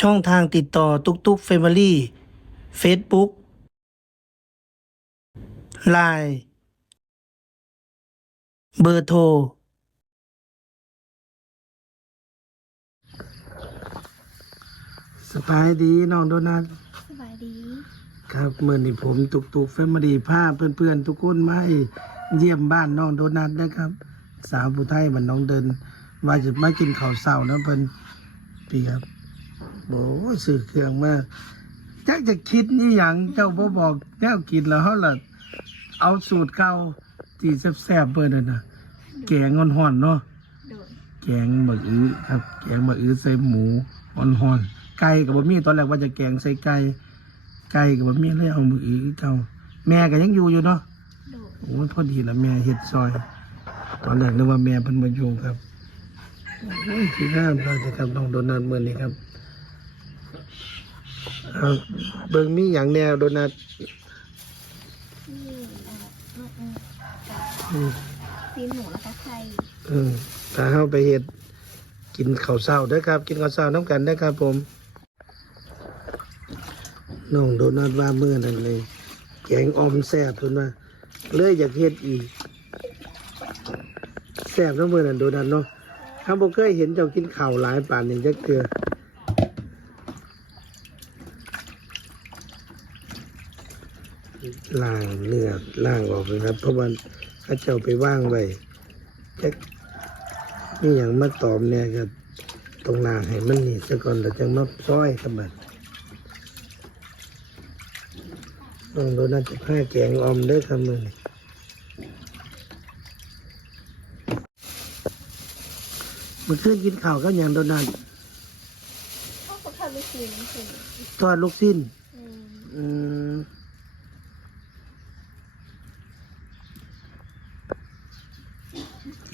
ช่องทางติดต่อตุกตุกเฟมิลี่เฟซบุ๊กไลน์เบอร์โทร สบายดีน้องโดนัทสบายดี ครับเมื่อนี้ผมตุกตุกเฟมิลี่พาเพื่อนๆ ทุกคนมาให้เยี่ยมบ้านน้องโดนัทนะครับ สาวผู้ไทยมันน้องเดิน ว่าจะมากินข้าวเช้านะเพิ่นพี่ครับ โอ้สื่อเครื่องมากจักจะคิดนี่อย่างเจ้าบ่บอกแนวกินแล้วเฮาล่ะเอาสูตรเก่าที่แซ่บๆเบิ่นนั่นนะแกงอ่อนๆเนาะแกงหมึกอื้อครับ แกงหมึกอื้อใส่หมูอ่อนๆไก่กับบะหมี่ตอนแรกว่าจะแกงใส่ไก่ไก่กับบะหมี่เลยเอาหมึกอื้อเก่าแม่ก็ยังอยู่อยู่เนาะโอ้พอดีละแม่เฮ็ดซอย ตอนแรกนึกว่าแม่เพิ่นมาอยู่ครับโอ้ยที่งามเลยนะครับน้องโดนัทมื้อนี้ครับ เอาเบิ่งมีหยังแนวโดนัทนี่อือะมซีนหมูแล้วก็ไข่เออถ้าเฮาไปเฮ็ดกินข้าวเช้าเด้อครับ กินข้าวเช้าน้ำกันเด้อครับผมน้องโดนัทว่ามื้อนั้นเลยแกงออมแซ่บเพิ่นว่าเลยอยากเฮ็ดอีกแซ่บเนาะมื้อนั้นโดนัทเนาะถ้าบ่เคยเห็นเจ้ากินข้าวหลายปานนี้จักเทื่อ ล้างเนื้อล้างออกเลยครับ เพราะว่าถ้าเจ้าไปว่างไว้จักนี่อย่างมาตอมเนี่ยก็ตรงล่างให้มันนี่ซะก่อนแล้วจังมาซอยครับบัดน้องโดนัทจะผ้าแกงออมเด้อครับมึงเมื่อคืนกินข้าวก็อย่างโดนัทข้าวผัดลูกชิ้นคือทอดลูกสิ้นอืม อืม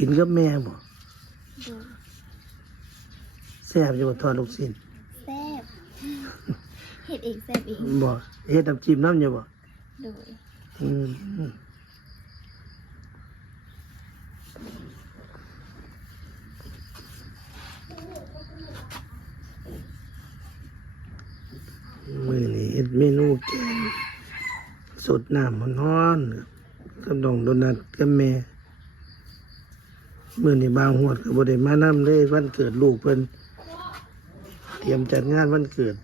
กินกับแม่บ่โดยแซ่บอยู่บ่ทอดลูกสิ้นแซ่บเห็ดเองแซ่บเองบ่เฮ็ดน้ำจิ้มน้ำอยู่บ่โดยอืมมื้อนี้เฮ็ดเมนูแกงสดน้ำมันร้อนๆกับน้องโดนัทกับแม่ มื้อนี้บางหวดก็บ่ได้มานำเลยวันเกิดลูกเพิ่นเตรียมจัดงานวันเกิด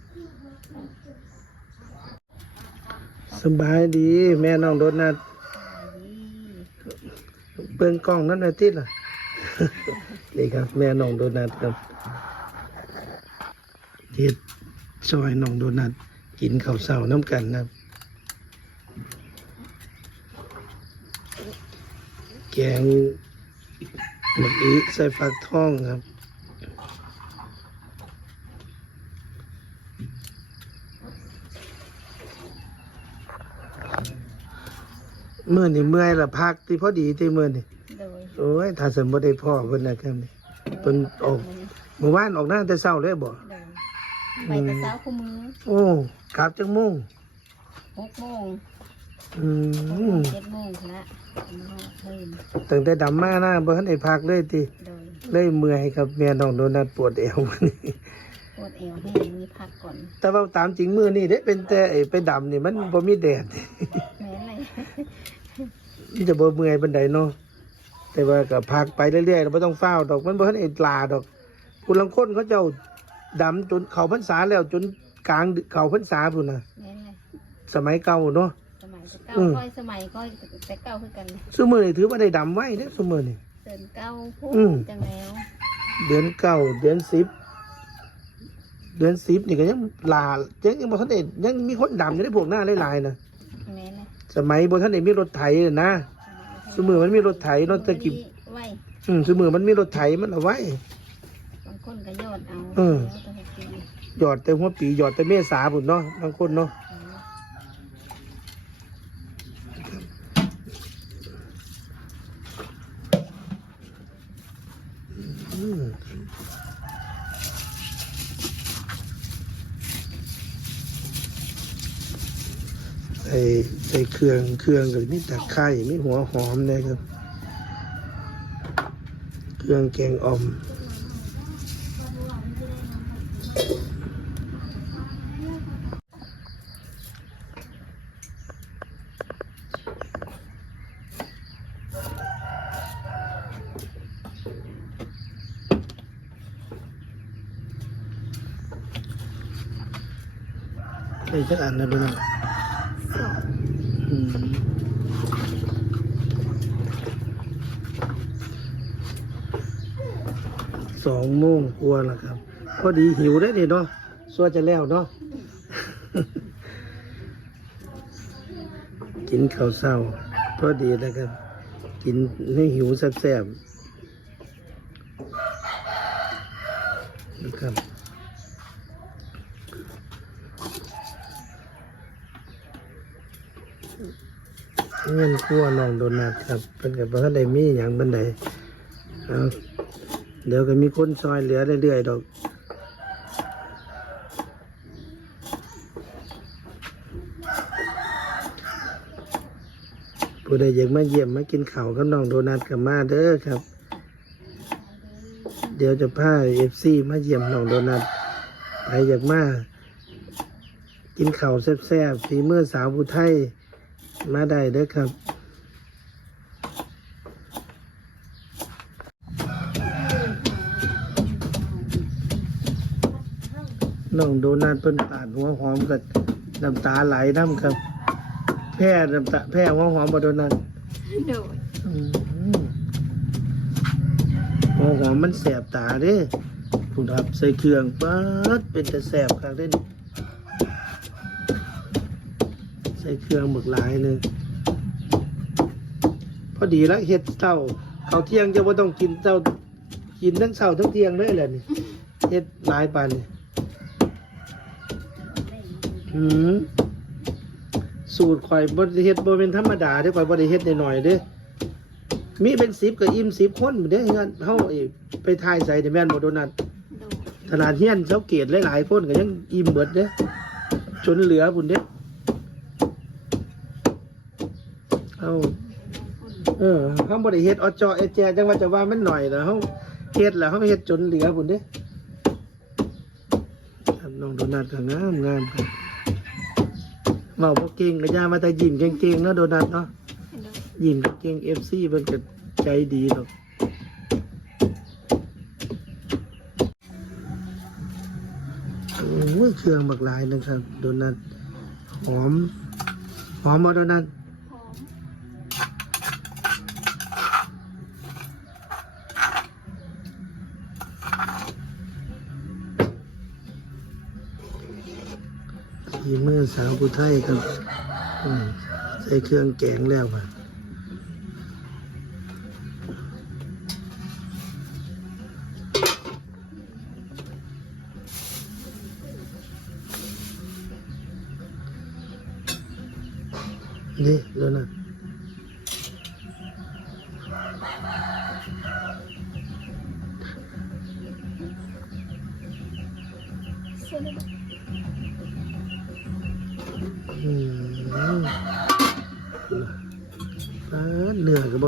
สบายดี แม่น้องโดนัทเบิ่งกล้องนั่นน่ะติล่ะนี่ครับ แม่น้องโดนัทครับเฮ็ดซอยน้องโดนัทกินข้าวเช้าน้ำกันครับ แกง หมึกอีใส่ฟักทองครับ เมื่อนี่เมื่อยละพักที่พอดีที่เมื่อนี่โดยโอ้ยถ้าสมบ่ได้พ่อเพิ่นนะครับนี่เพิ่นออกเมื่อวานออกหน้าแต่เช้าเลยบ่โดยไปแต่เช้าคู่มือโอ้กลับจังโมงหกโมง อืมเจ็ดโมงละมาเพิ่มตั้งแต่ดำมาหน้าบ่ทันได้พักเลยติโดยเลยเมื่อยครับแม่น้องโดนัทปวดเอวมื้อนี้ปวดเอวให้มีพักก่อนแต่ว่าตามจริงมื้อนี้เด้เป็นแต่ไอ้ไปดำนี่มันบ่มีแดดแม้ไรมันจะบ่เมื่อยปานใดเนาะแต่ว่าก็พักไปเรื่อยๆบ่ต้องเฝ้าวดอก มันบ่ทันได้ลาดอกผู้ลังคนเขาเจ้าดำจนเข้าพรรษาแล้วจนกลางเข้าพรรษาพุ่นน่ะ แม้ไรสมัยเก่าเนาะสมัยจะอื เก้ามค่อยสมัยก็แต่เก้าคือกันซุมื้อนี่ถือว่าได้ดำไว้เด้อซุมื้อนี่เดินเก้าพูดอืมจังแล้ว เดือนเก้าเดือนสิบเดือนสิบนี่ก็ยังลายังยังบ่ทันได้ยังมีคนดำอยู่ในพวกหน้าหลายๆนะแม่นะสมัยบ่ทันได้มีรถไถน่ะนะซุมื้อมันมีรถไถรถตะกี้ไหวอืมซุมื้อมันมีรถไถมันเอาไว้บางคนก็ยอดเอาเออแล้วแต่กินหยอดแต่หัวปีหยอดแต่เมษาพุ่นเนาะบางคนเนาะ ใส่ใส่เครื่องเครื่องกับมีตะไคร้มีหัวหอมนะครับ เครื่องแกงอ่อมใส่จัดอันนะพี่น้อง สองอืมสองโมงกลัวาแล้วครับ พอดีหิวได้นี่เนาะสัวจะแล้วเนาะ กินข้าวเศร้า พอดีนะครับ กินให้หิวแซ่บๆนะครับ เงินคั่วน้องโดนัทครับเป็นกับว่าได้มีอย่างบันไดเอาเดี๋ยวก็มีคนซอยเหลือเรื่อยๆดอกผู้ใดอยากมาเยี่ยมมากินข้าวกับน้องโดนัทกับมาเด้อครับ เดี๋ยวจะพาเอฟซีมาเยี่ยมน้องโดนัทใครอยากมากินข้าวแซ่บๆฝีมือสาวผู้ไทย มาได้เด้อครับน้องโดนัทเป็นปาดหัวหอมกับน้ำตาไหลน้ำครับ แพ้น้ำตาแพ้หัวหอมบ่โดนัทโดยอืมหัวหอมมันแสบตาเด้คุณครับใส่เครื่องปัดเป็นแต่แสบครับเด้นใส่เครื่องหมึกหลายเลยพอดีแล้วเฮ็ดเต้าเขาวเที่ยงจะว่าต้องกินเต้ากินทั้งเช้าทั้งเที่ยงเลยแหละนี่เฮ็ดหลายปานนี่อืมสูตรข่อยบ่ได้เฮ็ดบ่เป็นธรรมดาเด้อข่อยบ่ได้เฮ็ดหน่อยๆเด้อมีเป็นสิบกับอิ่มสิบคนเด้องั้นเฮาไอ้ไปทายใส่ในแม่นบ่โดนัทโดยขนาดเฮียนเจ้าเกตหลายๆคนก็ยังอิ่มเบิดเด้อจนเหลือพุ่นเด้ เอาเออเฮาบ่ได้เฮ็ดอจอเอแจจังว่าจะว่ามันหน่อยนะเฮาเฮ็ดแล้วเฮาเฮ็ดจนเหลือพุ่นเด้อครับน้องโดนัทก็งามงามครับเว้าบ่เก่งก็อย่ามาแต่ยิ้มเก่งๆเนาะโดนัทเนาะยิ้มเก่ง FC เพิ่นก็ใจดีดอกโอ้ยเครื่องบักหลายนะครับโดนัทหอมหอมบ่โดนัท ทีมือสาวผู้ไทยครับใส่เครื่องแกงแล้วค่ะนี่โดนัทเส้นอื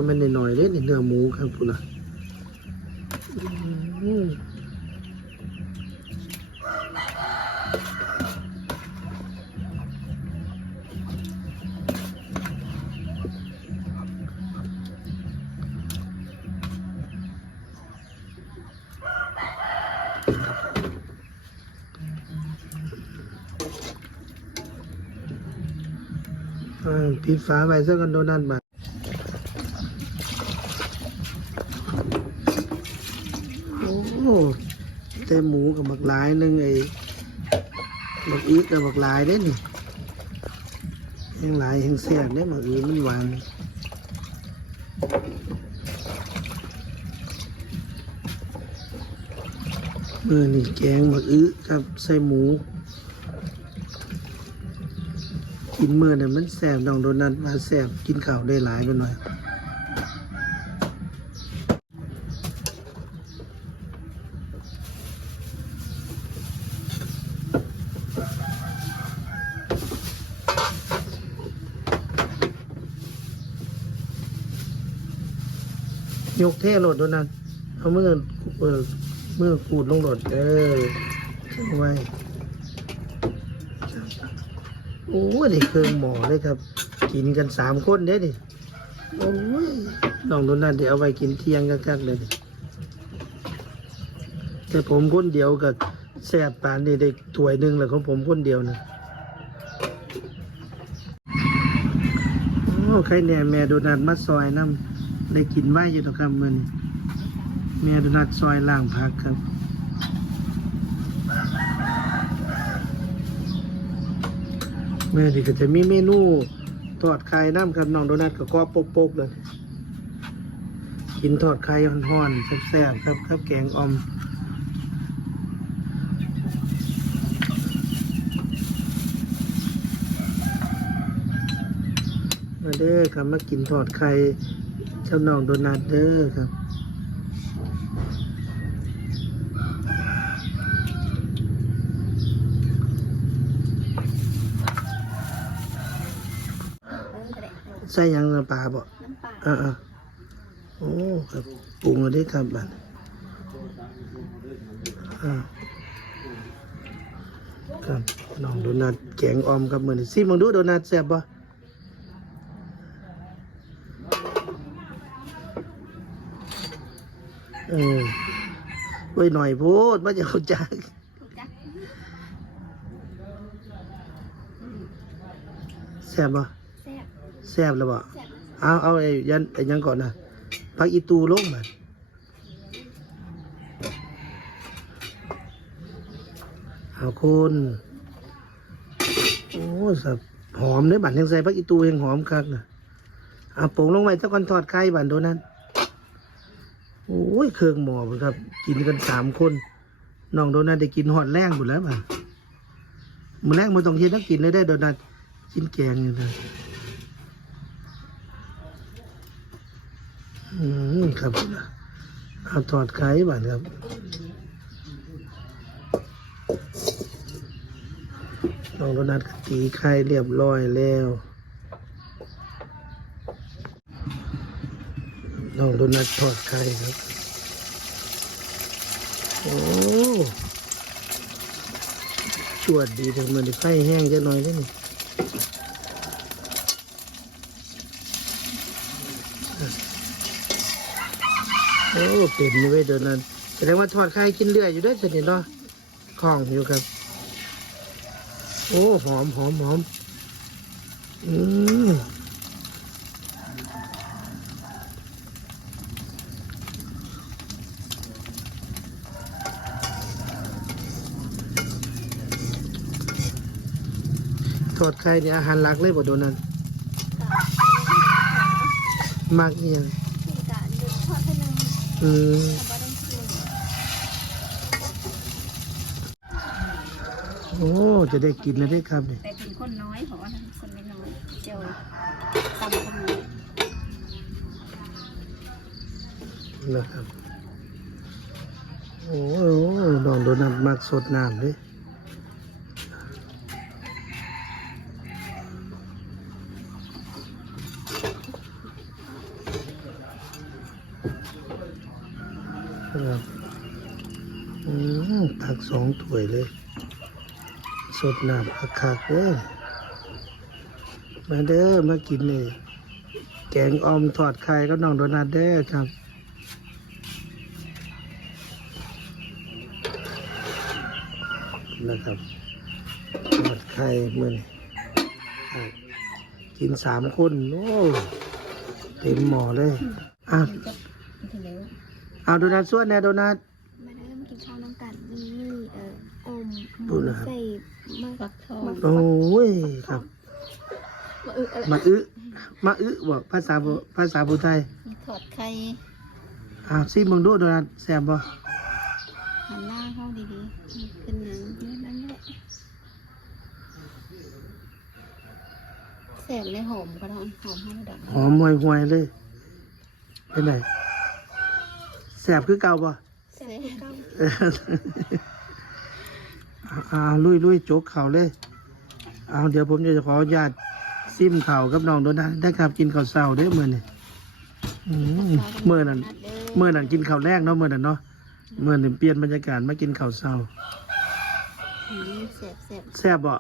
ม่นหน้อยๆเด้นี่เนื้อหมูครับพุ่นะปิดฝาไว้ซะก่อนโดนัทบาดโอ้แต่หมู กับบักหลายหนึงไอ้บักอีกับบักหลายเด้นี่แห้งหลายแห้งแซ่บเด้บักอีมันหวานเมื่อนี่แกงบักอื้อกับใส่หมู กินเมื่อเนี่ยมันแสบน้องโดนัทมาแสบกินข้าวได้หลายไปหน่อย กเท่โหลดโดนัทเขามือเมือกูดลงโหลดเออไว้โอ้ยเครื่องหมอเลยครับ กินกันสามคนเด้ดิโอ้ยน้องโดนันเดี๋ยวเอาไปกินเที่ยงกันกันเลยแต่ผมคนเดียวกับแสบปานนี่ได้ถ้วยหนึ่งเลยของผมคนเดียวนะโอ้ใครแน่แม่โดนันมาซอยน้ำ ได้กินไว้อยู่ตอกครับมื้อนี้แม่โดนัทซอยล่างผักครับแม่นี่ก็จะมีเมนูทอดไข่น้ำครับน้องโดนัทก็กรอบโปกๆเลย กินทอดไข่ห่อนๆแซ่บๆครับครับแกงออมมาเด้อครับมากินทอดไข่ เจ้าน้องโดนัทเด้อครับเออก็ได้เอาใส่หยังน้ำปลาบ่น้ำปลาอ่าอ่าโอ้ครับปรุงแล้วได้ครับบัดอ่าครับน้องโดนัทแกงออมครับมื้อนี้ซิมึงดูโดนัทแซ่บบ่ เออไว้หน่อยโพดมาจะเข้าใจถูกจักแซ่บบ่แซ่บแซ่บแล้วบ่แซ่บเอาเอาไอ้ยันไอ้หยังก่อนนะพักอีตูลงมาเอาคุณโอ้สับหอมเด้อบันยังใส่พักอีตูยังหอมคักนะเอาโป่งลงไว้เจ้าก่อนทอดไข่บันโดนั้น โอ้ยเครื่องหมอพุ่นครับ กินกันสามคนน้องโดนัทได้กินหอดแรงหมดแล้วบ่ะมื้อแรกมื้อต้องเฮ็ดนักกินเลยได้โดนัทกินแกงอยู่นะอืมครับเอาถอดไข่บ้านครับน้องโดนัทก็ตีไข่เรียบร้อยแล้ว น้องโดนัททอดไข่ครับ โอ้ชวดดีจังมันไข่แห้งจะหน่อยได้ไหมโอ้เป็นนี่เว้ยเดี๋ยวนั้นแสดงว่าทอดไข่กินเรื่อยอยู่ด้วยสนี่ยเนาะคล่องอยู่ครับ โอ้ หอมหอมหอมอืม อดไข่เนี่ยอาหารหลักเลยบ่โดนนั้นกะมากเอียงที่กะเดือดทอดให้นึงอืมแต่บ่ได้กินโอ้ จะได้กินแล้วได้ครับเนี่ยแต่เป็นคนน้อยเพราะว่าคนไม่น้อยเจียวตำคนน้อยนะครับ โอ้โหลองโดนัทมักสดน้ำเลย ครับอืมตักสองถ้วยเลย สดน้ำคักๆเลยมาเด้อมากินเลยแกงออมทอดไข่ก็น้องโดนัทเด้อครับนะครับทอดไข่เมื่อนี้กินสามคนโอ้เต็มหม้อเลยอะ เอาโดนัทส่วนแน่โดนัท มาเริ่มกินข้าวน้ำกันมีเอ่ออมดูนะครับ ใส่มะฟักทองโอ้ยครับมะอึอะไรมาอึมาอึบอกภาษาบ่ภาษาบุไทยมีทอดไข่อ่าซิมึงดูโดนัทแซ่บบ่หันหน้าเข้าดีๆเป็นหนังนี่นั่นแหละแสบเลยหอมก็ได้หอมให้ดังหอมห่วยห่วยๆเลยเป็นไงแซ่ บคือเก่าบ่แสบเก้าเออเอาเอาลุยลุยๆโจกเข่าเลย เอาเดี๋ยวผมจะขออนุญาตซิมเข่ากับน้องโดนัทได้ครับกินข้าวเช้าเด้อมื้อนี้อืมมื้อนั้นเมื่อนั้นกินข้าวแรกเนาะเมื่อนั้นเนาะเมื่อนั้นเปลี่ยนบรรยากาศมากินข้าวเช้าแสบแสบแซ่บบ่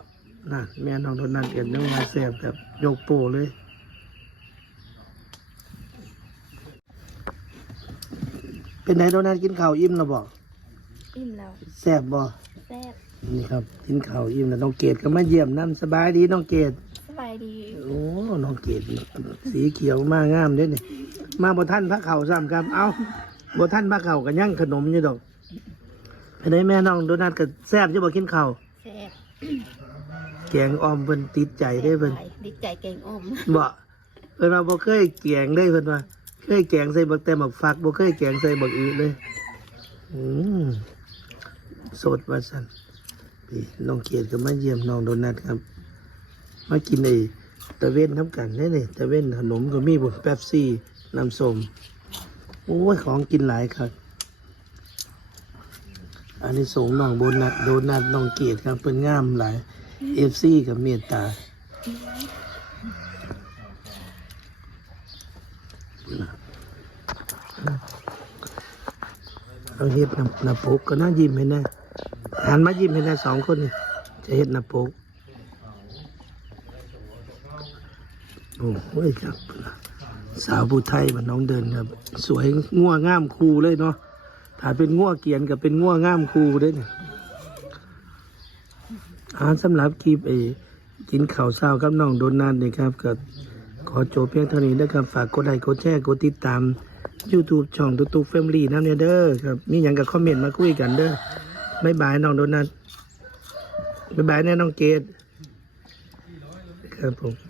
น่ะแม่น้องโดนัทเอ็นยังว่าแซ่บแบบยกโปเลย เป็นไงโดนัทกินข้าวอิ่มแล้วบ่อิ่มแล้วแซ่บบ่แสบนี่ครับกินข้าวอิ่มแล้วน้องเกดก็มาเยี่ยมน้ำสบายดีน้องเกดสบบายดีโอ้น้องเกดสีเขียวมางามเด้เนี่ยมาบ่ท่านพระเข่าซ้ำครับ เอาบ่ท่านพระเข่ากันย่างขนมอยู่ดอกไปได้แม่น้องโดนัทก็แซ่บจะบ่กินข้าวแซ่บแกงออมเพิ่นติดใจได้เพิ่นดิใจแกงอมบ่เพิ่นว่าบ่เคยแกงได้เพิ่นว่า เคยแกงใส่บักแต่บักฟักบ่เคยแกงใส่บักอือเลย อืมสดว่าซั่นพี่น้องเกียรติก็มาเยี่ยมน้องโดนัทครับ มากินไอ้ตะเวนน้ำกันได้นี่ตะเวนขนมก็มีบุญแป๊บซี่น้ำส้มโอ้ยของกินหลายครับอันนี้สงน้องโบนัทโดนัทน้องเกียรติครับเป็นง่ามหลายเอฟซีกับเมตตา เอาเฮ็ดน้ำน้ำปกก็น่ายิ้มให้แน่หันมายิ้มให้แน่สองคนนี่จะเฮ็ดน้ำปกโอ้ยครับสาวผู้ไทยมันน้องเดินครับสวยง่วงามคูเลยเนาะถ้าเป็นง่วเกียนกับเป็นง่วงามคูเด้เนี่ยอาสำหรับคลิปไอ้กินข้าวเช้ากับน้องโดนัทนี่ครับก็ขอจบเพียงเท่านี้นะครับฝากกดไลค์กดแชร์กดติดตาม YouTube ช่องตุ๊กตุ๊กเฟมลี่นะเนี่ยเด้อครับมีอย่างกับคอมเมนต์มาคุยกันเด้อบ๊ายบายน้องโดนัทบ๊ายบายแน่น้องเกดครับผม